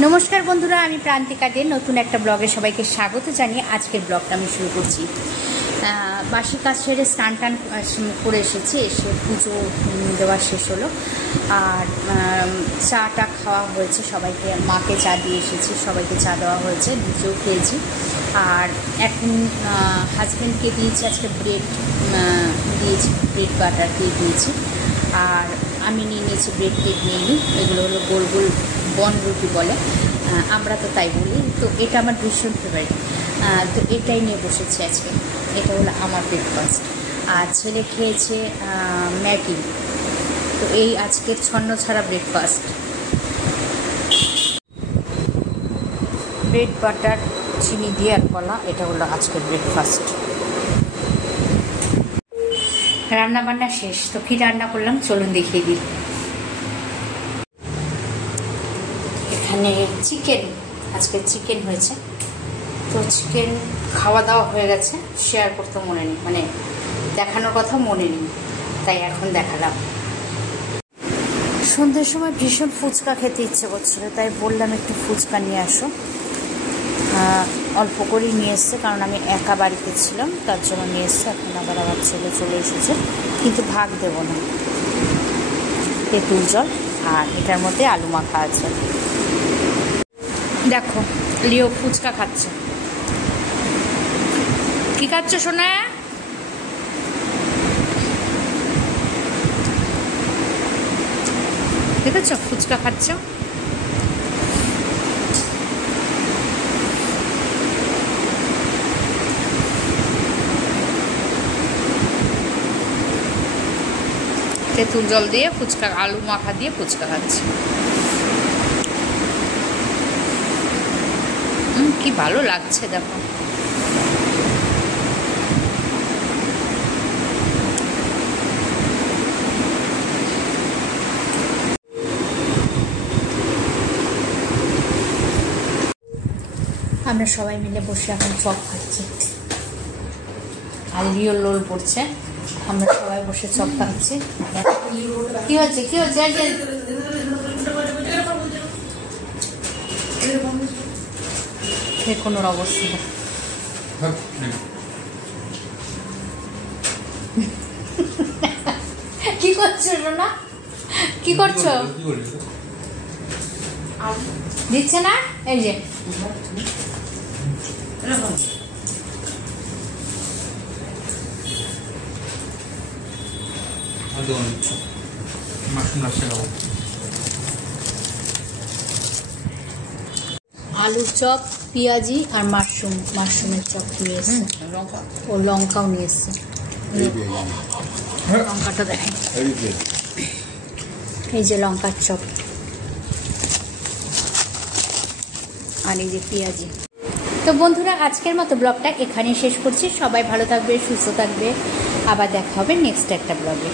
नमस्कार बंधुरा आमी प्रांतिका दे नतून एक ब्लगे सबाइके स्वागत जानिए आजकेर ब्लगटा आमी शुरू करছি। बासी काज सेरे स्नान टान करे एसेছি, এসে পুজো দেওয়া শেষ হলো আর চাটা খাওয়া হয়েছে। সবাইকে মাকে চা দিয়ে এসেছি, সবাইকে চা দেওয়া হয়েছে, নিজেও খেয়েছি। আর এখন হাজব্যান্ডকে দিয়েছি আজকে ব্রেড দিয়েছি, ব্রেড বাটার দিয়ে দিয়েছি। আর আমি নিয়ে নিয়েছি ব্রেড কেক, নিয়ে নিই। এগুলো হলো গোল গোল বন রুটি বলে, আমরা তো তাই বলি। তো এটা আমার ভীষণ ফেভারিট, তো এটাই নিয়ে বসেছি আজকে। এটা হলো আমার ব্রেকফাস্ট। আর ছেলে খেয়েছে ম্যাগি। তো এই আজকের ছন্ন ছাড়া ব্রেকফাস্ট। ব্রেড বাটার চিনি দিয়ে আর কলা, এটা হলো আজকের ব্রেকফাস্ট। রান্না বান্না শেষ। তো কী রান্না করলাম চলুন দেখিয়ে দিই। এখানে চিকেন, আজকে চিকেন হয়েছে। তো চিকেন খাওয়া দাওয়া হয়ে গেছে, শেয়ার করতে মনে নেই, মানে দেখানোর কথা মনে নেই, তাই এখন দেখালাম। সন্ধ্যের সময় ভীষণ ফুচকা খেতে ইচ্ছে করছিল, তাই বললাম একটু ফুচকা নিয়ে আসো। অল্প করেই নিয়ে এসছে, কারণ আমি একা বাড়িতে ছিলাম, তার জন্য নিয়ে এসছে। এখন আবার আমার ছেলে চলে এসেছে, কিন্তু ভাগ দেব না। তেঁতুল জল আর এটার মধ্যে আলু মাখা আছে। দেখো লিও ফুচকা খাচ্ছে। কি খাচ্ছ সোনা? দেখেছ ফুচকা খাচ্ছ? তেঁতুল জল দিয়ে ফুচকা, আলু মাখা দিয়ে ফুচকা খাচ্ছি। কি ভালো লাগছে দেখো। আমরা সবাই মিলে বসে এখন চপ খাচ্ছি। আর লিও লোল পড়ছে, আমরা সবাই বসে চপ খাচ্ছি। কি হচ্ছে কি হচ্ছে? কোনো অবস্থা কি করছো সোনা? কি করছো? দিচ্ছে না, এই যে আলুর চপ, পেঁয়াজি আর মাশরুমের চপ নিয়ে এসছে। ও লঙ্কাও নিয়ে এসছে। লঙ্কাটা দেখেন, এই যে লঙ্কার চপ আর এই যে পেঁয়াজি। তো বন্ধুরা আজকের মতো ব্লগটা এখানেই শেষ করছি। সবাই ভালো থাকবে, সুস্থ থাকবে, আবার দেখা হবে নেক্সট একটা ব্লগে।